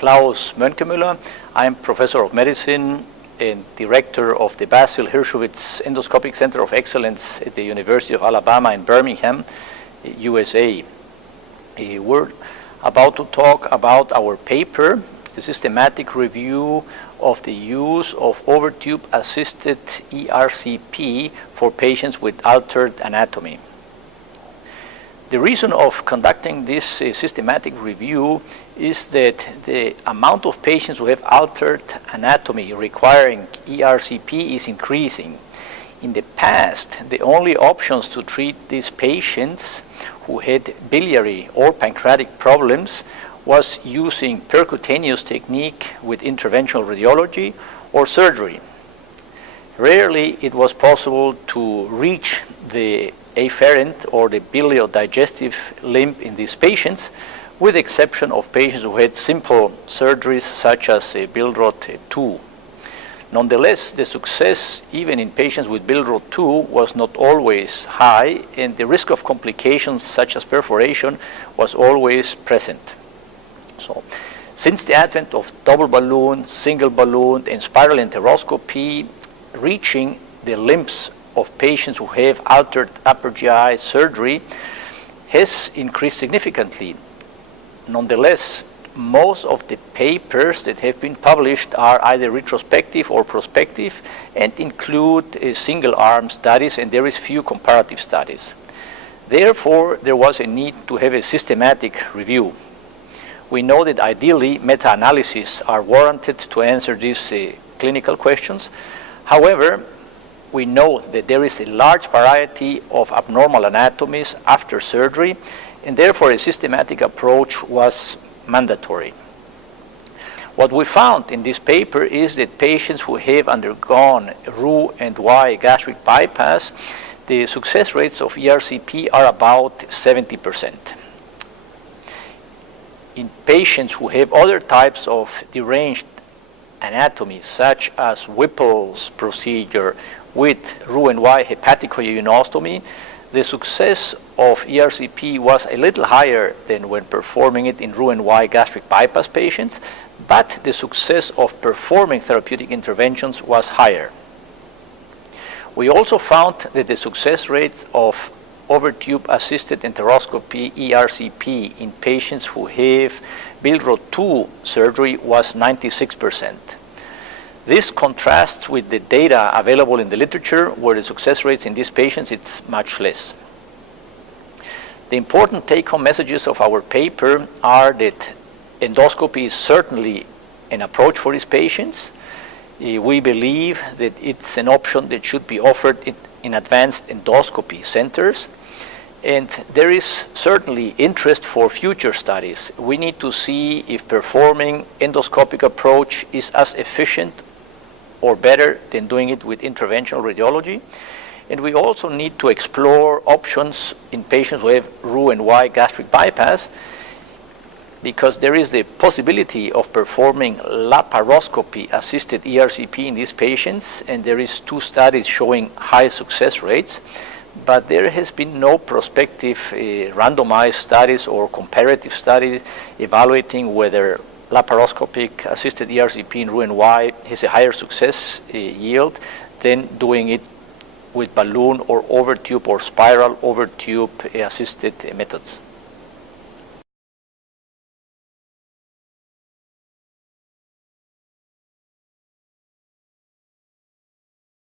Klaus Moenkenmueller. I'm professor of medicine and director of the Basil Hirschowitz Endoscopic Center of Excellence at the University of Alabama in Birmingham, USA. We're about to talk about our paper, the systematic review of the use of Overtube-assisted ERCP for patients with altered anatomy. The reason of conducting this systematic review is that the amount of patients who have altered anatomy requiring ERCP is increasing. In the past, the only options to treat these patients who had biliary or pancreatic problems was using percutaneous technique with interventional radiology or surgery. Rarely it was possible to reach the afferent or the biliodigestive limb in these patients, with the exception of patients who had simple surgeries such as Billroth 2. Nonetheless, the success even in patients with Billroth 2 was not always high, and the risk of complications such as perforation was always present. So, since the advent of double balloon, single balloon, and spiral enteroscopy, reaching the limbs of patients who have altered upper GI surgery has increased significantly. Nonetheless, most of the papers that have been published are either retrospective or prospective and include single-arm studies, and there is few comparative studies. Therefore, there was a need to have a systematic review. We know that ideally meta-analyses are warranted to answer these clinical questions. However, we know that there is a large variety of abnormal anatomies after surgery, and therefore a systematic approach was mandatory. What we found in this paper is that patients who have undergone Roux-en-Y gastric bypass, the success rates of ERCP are about 70%. In patients who have other types of deranged anatomy, such as Whipple's procedure with Roux-en-Y hepaticojejunostomy, the success of ERCP was a little higher than when performing it in Roux-en-Y gastric bypass patients, but the success of performing therapeutic interventions was higher. We also found that the success rates of Overtube-assisted enteroscopy ERCP in patients who have Billroth 2 surgery was 96%. This contrasts with the data available in the literature, where the success rates in these patients it's much less. The important take-home messages of our paper are that endoscopy is certainly an approach for these patients. We believe that it's an option that should be offered in advanced endoscopy centers. And there is certainly interest for future studies. We need to see if performing endoscopic approach is as efficient or better than doing it with interventional radiology. And we also need to explore options in patients who have Roux-en-Y gastric bypass, because there is the possibility of performing laparoscopy-assisted ERCP in these patients, and there is 2 studies showing high success rates. But there has been no prospective randomized studies or comparative studies evaluating whether laparoscopic assisted ERCP in Roux-en-Y has a higher success yield than doing it with balloon or overtube or spiral overtube assisted methods.